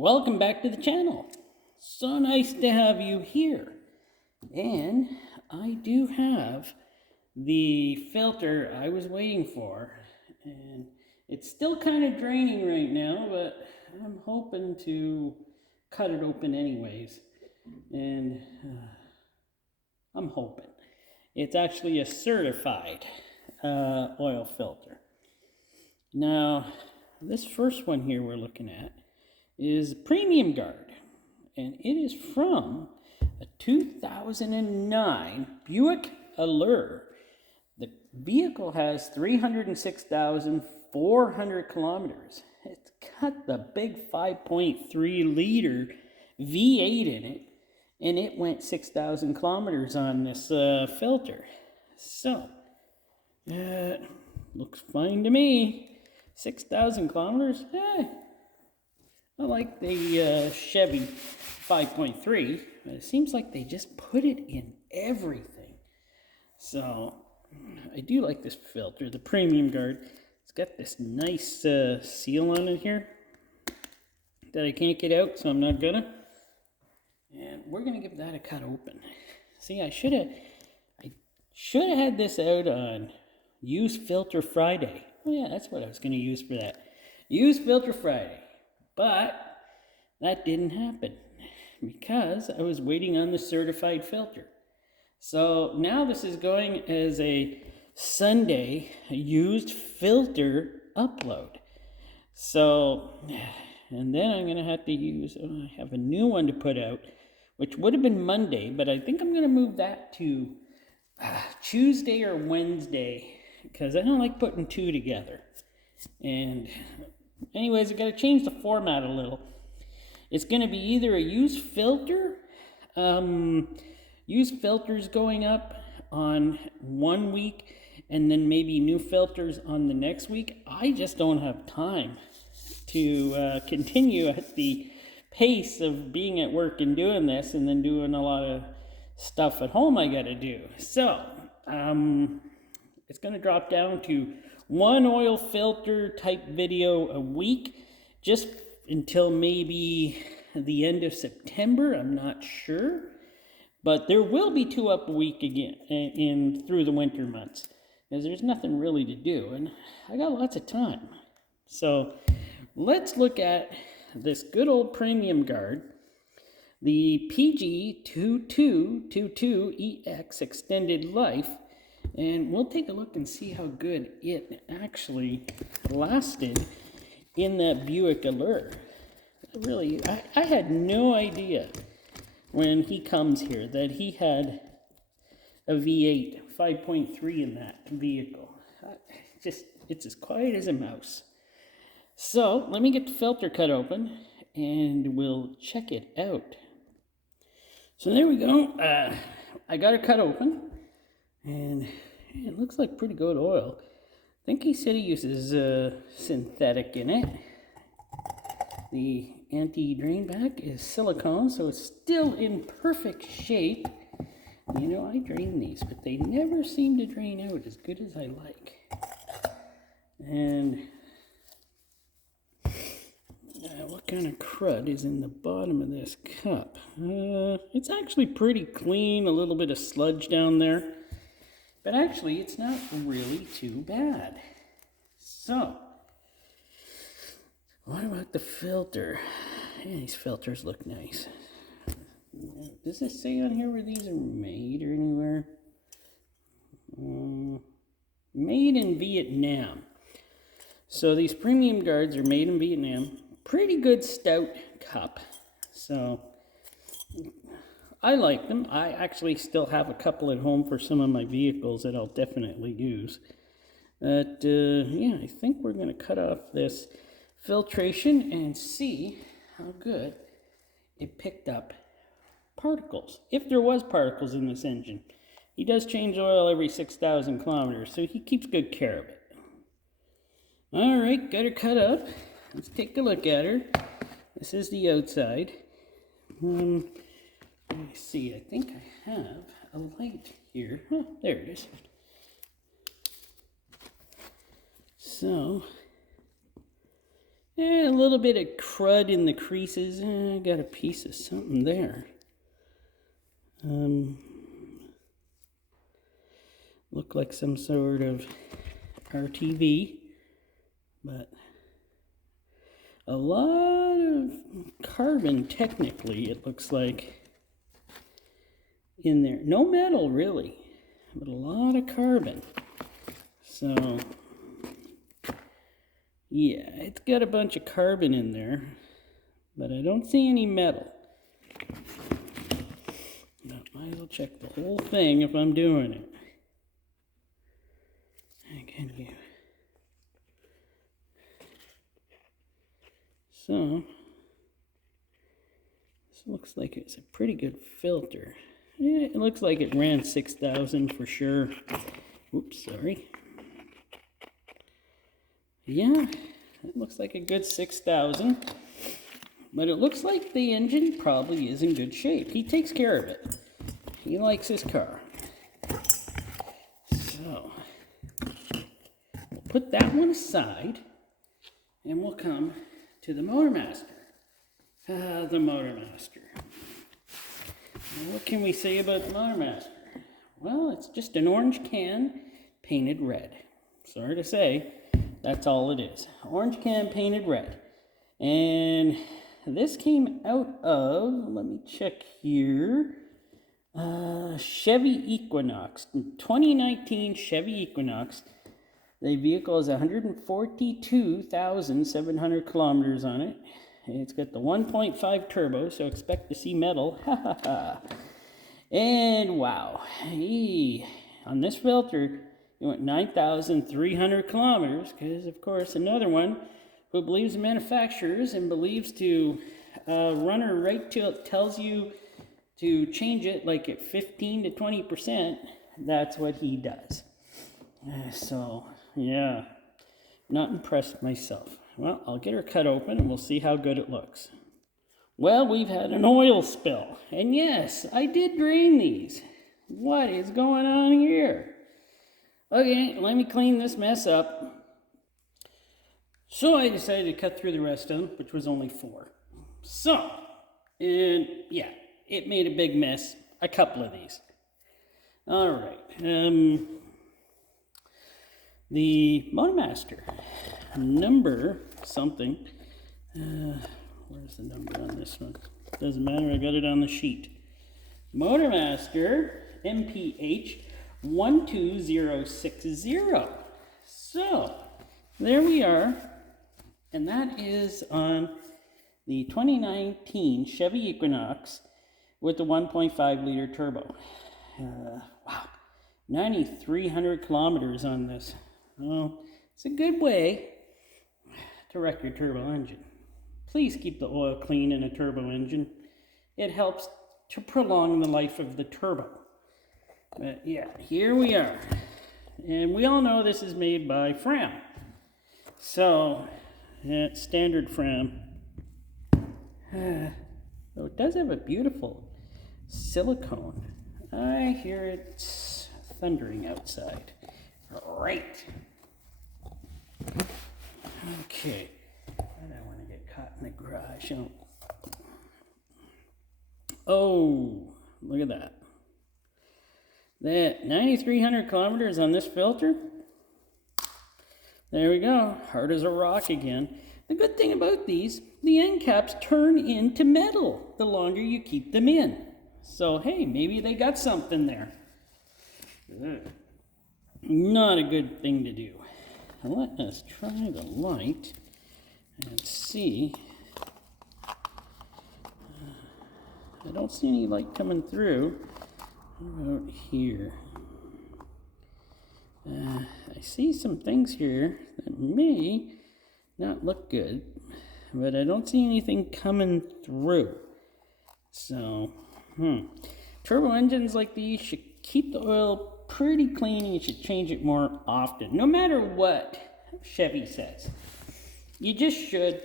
Welcome back to the channel. So nice to have you here. And I do have the filter I was waiting for. And it's still kind of draining right now, but I'm hoping to cut it open anyways. And I'm hoping. It's actually a certified oil filter. Now, this first one here we're looking at is Premium Guard, and it is from a 2009 Buick Allure. The vehicle has 306,400 kilometers. It's got the big 5.3 liter V8 in it, and it went 6,000 kilometers on this filter. So, looks fine to me. 6,000 kilometers? I like the Chevy 5.3, but it seems like they just put it in everything. So, I do like this filter, the Premium Guard. It's got this nice seal on it here that I can't get out, so I'm not gonna. And we're gonna give that a cut open. See, I should have had this out on Use Filter Friday. Oh yeah, that's what I was gonna use for that. Use Filter Friday. But that didn't happen because I was waiting on the certified filter. So now this is going as a Sunday used filter upload. So, and then I'm going to have to use, I have a new one to put out, which would have been Monday, but I think I'm going to move that to Tuesday or Wednesday because I don't like putting two together. And anyways, I got to change the format a little. It's going to be either a used filter, used filters going up on 1 week, and then maybe new filters on the next week. I just don't have time to continue at the pace of being at work and doing this, and then doing a lot of stuff at home I got to do. So, it's going to drop down to one oil filter type video a week, just until maybe the end of September. I'm not sure, but there will be two up a week again in through the winter months, because there's nothing really to do, and I got lots of time. So let's look at this good old Premium Guard, the PG2222EX Extended Life. And we'll take a look and see how good it actually lasted in that Buick Allure. Really, I had no idea when he comes here that he had a V8 5.3 in that vehicle. It's as quiet as a mouse. So let me get the filter cut open and we'll check it out. So there we go. I got it cut open. And it looks like pretty good oil. I think he said he uses synthetic in it. The anti-drain back is silicone, so it's still in perfect shape. You know, I drain these, but they never seem to drain out as good as I like. And what kind of crud is in the bottom of this cup? It's actually pretty clean, a little bit of sludge down there. But actually, it's not really too bad. So, what about the filter? Yeah, these filters look nice. Does it say on here where these are made or anywhere? Made in Vietnam. So these Premium Guards are made in Vietnam. Pretty good stout cup. So I like them. I actually still have a couple at home for some of my vehicles that I'll definitely use. But, yeah, I think we're going to cut off this filtration and see how good it picked up particles. If there was particles in this engine. He does change oil every 6,000 kilometers, so he keeps good care of it. All right, got her cut up. Let's take a look at her. This is the outside. Let me see, I think I have a light here. Oh, there it is. So, A little bit of crud in the creases. Got a piece of something there. Look like some sort of RTV, but a lot of carbon, technically, it looks like, in there. No metal, really, but a lot of carbon. So, yeah, it's got a bunch of carbon in there, but I don't see any metal. No, might as well check the whole thing if I'm doing it. Can you? So, this looks like it's a pretty good filter. Yeah, it looks like it ran 6,000 for sure. Oops, sorry. Yeah, it looks like a good 6,000. But it looks like the engine probably is in good shape. He takes care of it. He likes his car. So, we'll put that one aside, and we'll come to the Motormaster. The Motormaster. Now, what can we say about the Motormaster? Well, it's just an orange can painted red. Sorry to say, that's all it is. Orange can painted red. And this came out of, let me check here, Chevy Equinox. 2019 Chevy Equinox. The vehicle has 142,700 kilometers on it. It's got the 1.5 turbo, so expect to see metal. And wow, on this filter, it went 9,300 kilometers, because of course another one who believes in manufacturers and believes to run her right till it tells you to change it like at 15 to 20%, that's what he does. So, yeah, not impressed myself. Well, I'll get her cut open and we'll see how good it looks. Well, we've had an oil spill. And yes, I did drain these. What is going on here? Okay, let me clean this mess up. So I decided to cut through the rest of them, which was only 4. So, and yeah, it made a big mess. A couple of these. All right. The Motormaster, number something. Where's the number on this one? Doesn't matter, I got it on the sheet. Motormaster MPH 12060. So, there we are. And that is on the 2019 Chevy Equinox with the 1.5 liter turbo. Wow, 9,300 kilometers on this. Well, it's a good way to wreck your turbo engine. Please keep the oil clean in a turbo engine. It helps to prolong the life of the turbo. But yeah, here we are. And we all know this is made by Fram. So, it's standard Fram. Though it does have a beautiful silicone. I hear it thundering outside. Right. Okay. I don't want to get caught in the garage. Oh, look at that. That 9,300 kilometers on this filter. There we go. Hard as a rock again. The good thing about these, the end caps turn into metal the longer you keep them in. So, hey, maybe they got something there. Not a good thing to do. Now let us try the light and see. I don't see any light coming through. What about here? I see some things here that may not look good, but I don't see anything coming through. So, turbo engines like these should keep the oil pretty clean, and you should change it more often. No matter what Chevy says. You just should.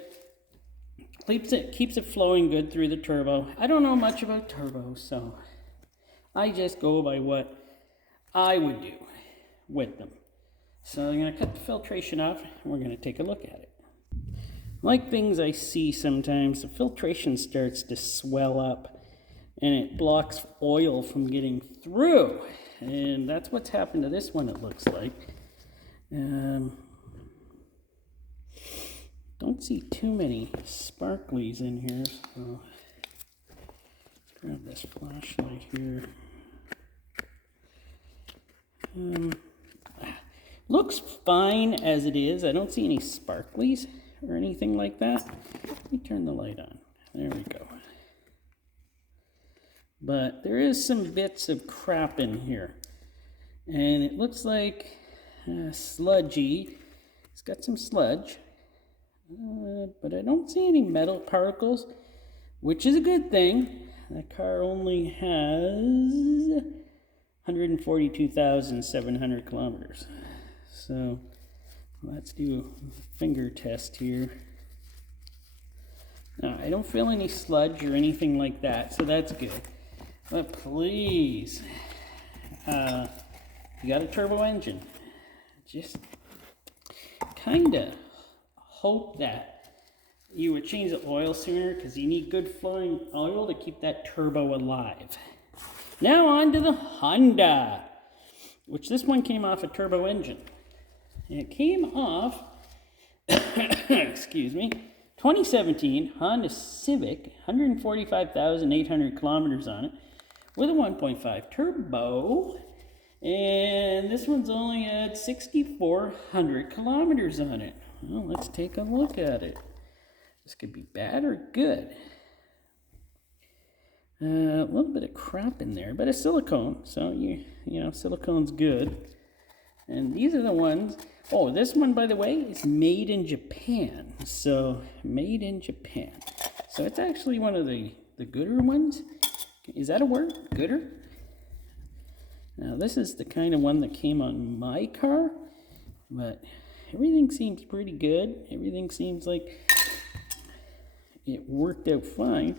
Keeps it flowing good through the turbo. I don't know much about turbos, so I just go by what I would do with them. So I'm going to cut the filtration off, and we're going to take a look at it. like things I see sometimes, the filtration starts to swell up and it blocks oil from getting through. And that's what's happened to this one, it looks like. Don't see too many sparklies in here, so let's grab this flashlight here. Looks fine as it is. I don't see any sparklies or anything like that. Let me turn the light on. There we go. But there is some bits of crap in here. And it looks like sludgy. It's got some sludge. But I don't see any metal particles, which is a good thing. That car only has 142,700 kilometers. So let's do a finger test here. No, I don't feel any sludge or anything like that, so that's good. But please, you got a turbo engine. Just kind of hope that you would change the oil sooner, because you need good flowing oil to keep that turbo alive. Now on to the Honda, which this one came off a turbo engine. And it came off, excuse me, 2017 Honda Civic, 145,800 kilometers on it, with a 1.5 turbo. And this one's only at 6,400 kilometers on it. Well, let's take a look at it. This could be bad or good. A little bit of crap in there, but it's silicone, so you know, silicone's good. And these are the ones. Oh, this one, by the way, is made in Japan. So, made in Japan. So it's actually one of the gooder ones. Is that a word? Gooder? Now, this is the kind of one that came on my car, but everything seems pretty good. Everything seems like it worked out fine.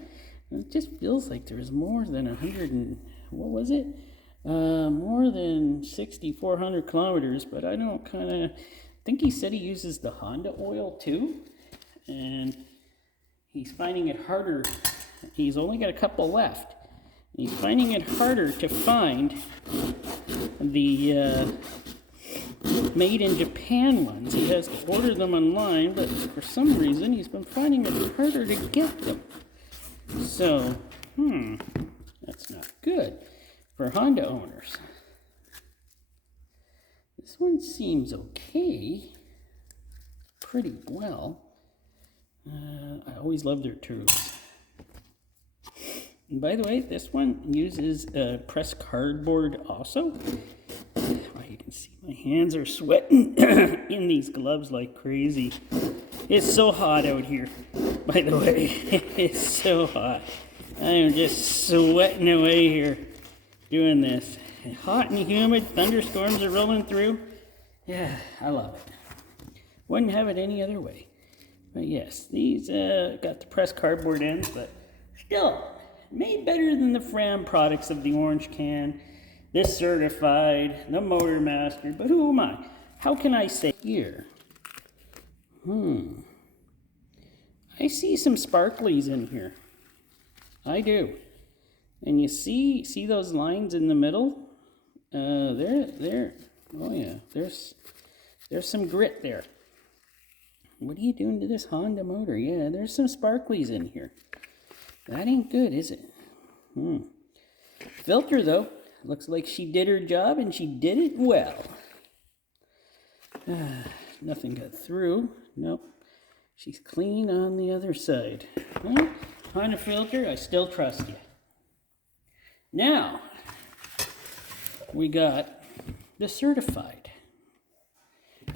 And it just feels like there's more than 100 and, what was it? More than 6,400 kilometers, but I don't think he said he uses the Honda oil too, and he's finding it harder. He's only got a couple left. He's finding it harder to find the made in Japan ones. He has to order them online, but for some reason he's been finding it harder to get them. So, that's not good for Honda owners. This one seems okay, pretty well. I always love their turbos. And by the way, this one uses pressed cardboard also. Well, you can see my hands are sweating in these gloves like crazy. It's so hot out here, by the way. It's so hot. I am just sweating away here doing this. Hot and humid, thunderstorms are rolling through. Yeah, I love it. Wouldn't have it any other way. But yes, these got the pressed cardboard ends, but still made better than the Fram products of the orange can. This certified, the Motor Master, but who am I? How can I say here? I see some sparklies in here. I do. And you see those lines in the middle? Oh yeah, there's some grit there. What are you doing to this Honda motor? Yeah, there's some sparklies in here. That ain't good, is it? Filter, though. Looks like she did her job, and she did it well. Nothing got through. Nope. She's clean on the other side. Well, Honda filter, I still trust you. Now, we got the certified.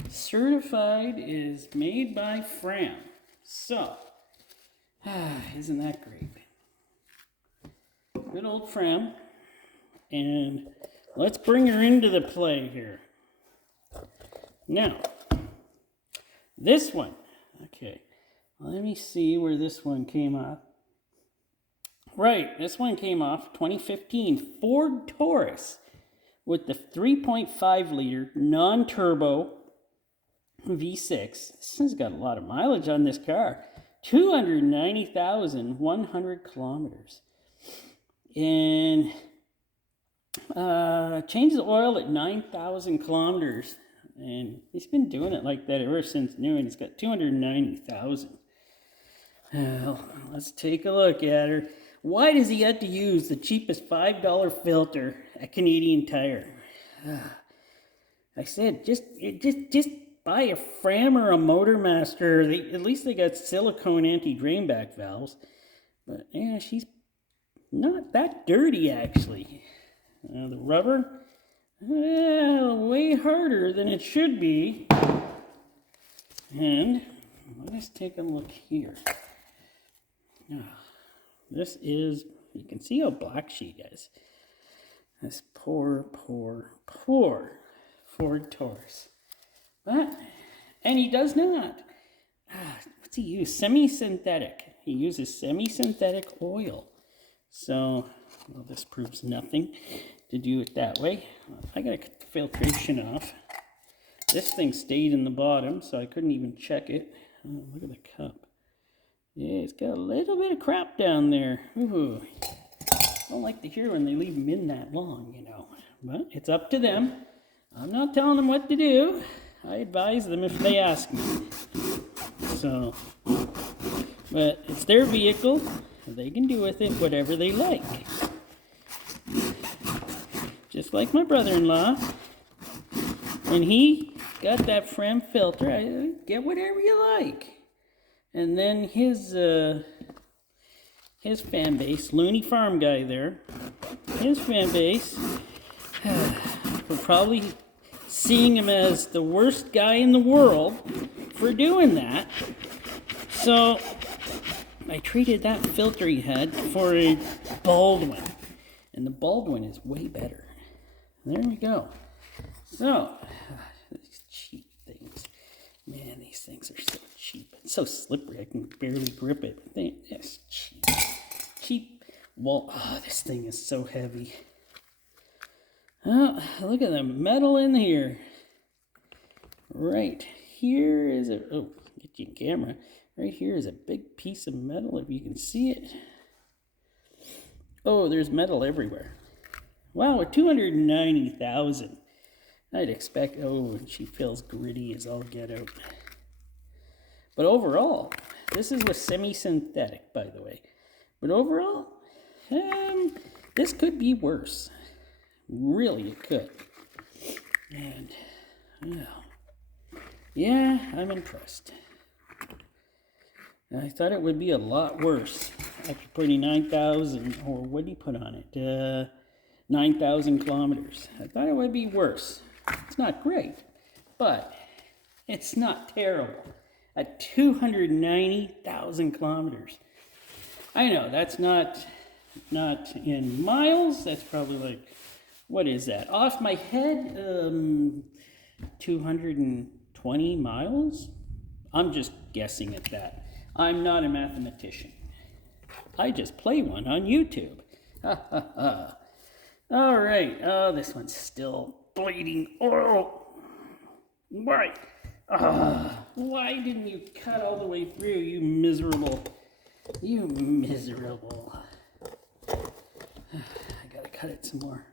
Certified is made by Fram. So, isn't that great? Good old Fram. And let's bring her into the play here. Now, this one. Okay, let me see where this one came off. Right, this one came off 2015 Ford Taurus with the 3.5 liter non-turbo V6. This has got a lot of mileage on this car. 290,100 kilometers. And changed the oil at 9,000 kilometers. And he's been doing it like that ever since new, and he's got 290,000. Well, let's take a look at her. Why does he have to use the cheapest $5 filter at Canadian Tire? I said, just buy a Fram or a Motormaster. At least they got silicone anti-drainback valves. But yeah, she's not that dirty actually. The rubber, way harder than it should be. And let's take a look here. This is, you can see how black she is. This poor Ford Taurus. But, and he does not. What's he use? Semi-synthetic. He uses semi-synthetic oil. So, well, this proves nothing to do it that way. I gotta cut the filtration off. This thing stayed in the bottom, so I couldn't even check it. Oh, look at the cup. Yeah, it's got a little bit of crap down there. Ooh. I don't like to hear when they leave them in that long, you know. But it's up to them. I'm not telling them what to do. I advise them if they ask me. So, but it's their vehicle. They can do with it whatever they like. Just like my brother-in-law. When he got that Fram filter, I get whatever you like. And then his fan base, Looney Farm guy there, his fan base, we're probably seeing him as the worst guy in the world for doing that. So I traded that filter he had for a Baldwin. And the Baldwin is way better. There we go. So, these cheap things. Man, these things are so cheap. It's so slippery, I can barely grip it. It's cheap. Cheap. Well, oh, this thing is so heavy. Oh, look at the metal in here. Right here is a, oh, get you in camera. Right here is a big piece of metal, if you can see it. Oh, there's metal everywhere. Wow, with 290,000. I'd expect, oh, and she feels gritty as all get out. But overall, this is with semi-synthetic, by the way. But overall, this could be worse. Really, it could. And, well, yeah, I'm impressed. I thought it would be a lot worse after putting 9,000, or what did he put on it? 9,000 kilometers. I thought it would be worse. It's not great, but it's not terrible. At 290,000 kilometers. I know, that's not in miles. That's probably like, what is that? Off my head, 220 miles? I'm just guessing at that. I'm not a mathematician. I just play one on YouTube. Ha ha ha. All right. Oh, this one's still bleeding. Oh, why? Why didn't you cut all the way through, you miserable? You miserable. I gotta cut it some more.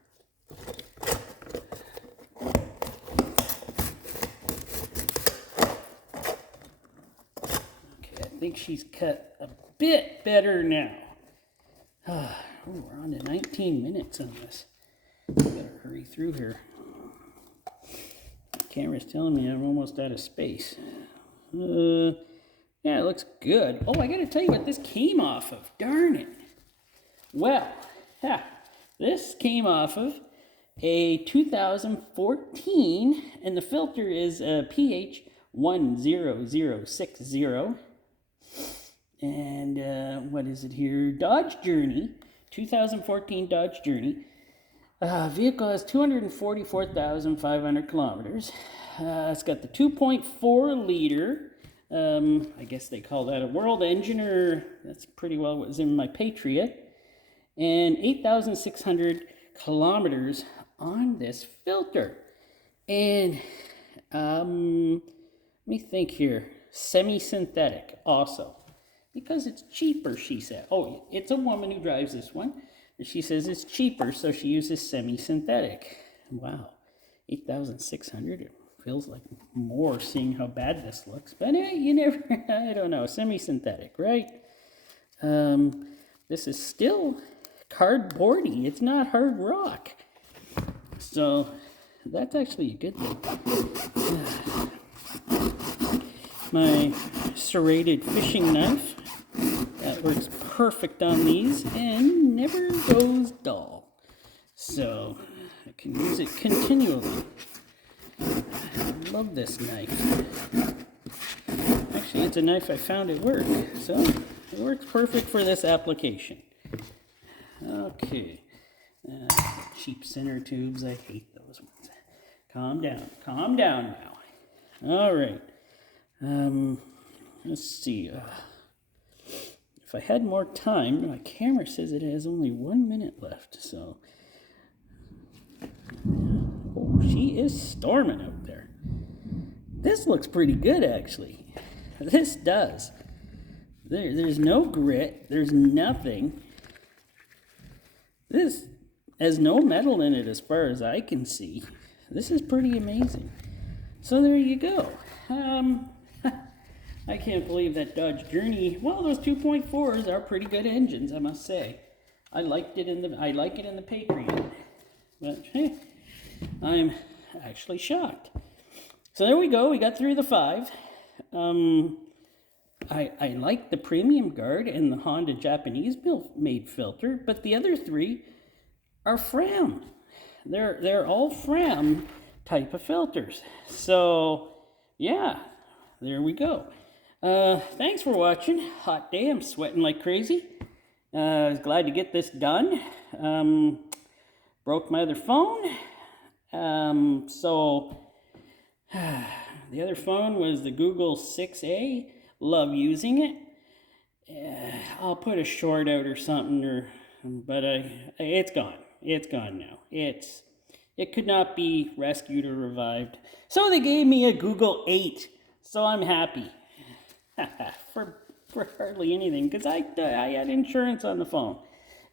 Okay, I think she's cut a bit better now. Ooh, we're on to 19 minutes on this. Gotta hurry through here. The camera's telling me I'm almost out of space. Yeah, it looks good. Oh, I gotta tell you what this came off of. Darn it. Well, this came off of a 2014, and the filter is a pH 10060. And what is it here? Dodge Journey, 2014 Dodge Journey. Vehicle has 244,500 kilometers. It's got the 2.4 liter. I guess they call that a world engine, or that's pretty well what was in my Patriot. And 8,600 kilometers on this filter. And Let me think here. Semi-synthetic also. Because it's cheaper, she said. Oh, it's a woman who drives this one. And she says it's cheaper, so she uses semi-synthetic. Wow. 8,600. It feels like more seeing how bad this looks. But you never, I don't know. Semi-synthetic, right? This is still cardboardy. It's not hard rock. So that's actually a good thing. My serrated fishing knife. That works perfect on these and never goes dull. So I can use it continually. I love this knife. Actually, it's a knife I found at work, so it works perfect for this application. Okay. Cheap center tubes, I hate those ones. Calm down now. All right. Let's see. If I had more time, my camera says it has only 1 minute left, so. Oh, she is storming out there. This looks pretty good, actually. This does. There's no grit. There's nothing. This has no metal in it as far as I can see. This is pretty amazing. So there you go. I can't believe that Dodge Journey. Well, those 2.4s are pretty good engines, I must say. I like it in the Patriot. But hey, I'm actually shocked. So there we go. We got through the 5. I like the Premium Guard and the Honda Japanese made filter, but the other 3 are Fram. They're all Fram type of filters. So yeah, there we go. Thanks for watching. Hot day. I'm sweating like crazy. I was glad to get this done. Broke my other phone. So the other phone was the Google 6A. Love using it. I'll put a short out or something, but it's gone. It's gone now. It could not be rescued or revived. So they gave me a Google 8. So I'm happy. for hardly anything, because I had insurance on the phone.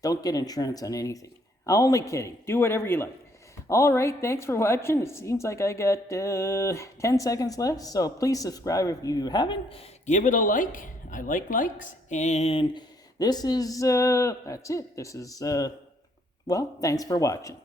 Don't get insurance on anything. Only kidding. Do whatever you like. All right, thanks for watching. It seems like I got 10 seconds left, so please subscribe if you haven't. Give it a like. I like likes. And this is, that's it. This is, well, thanks for watching.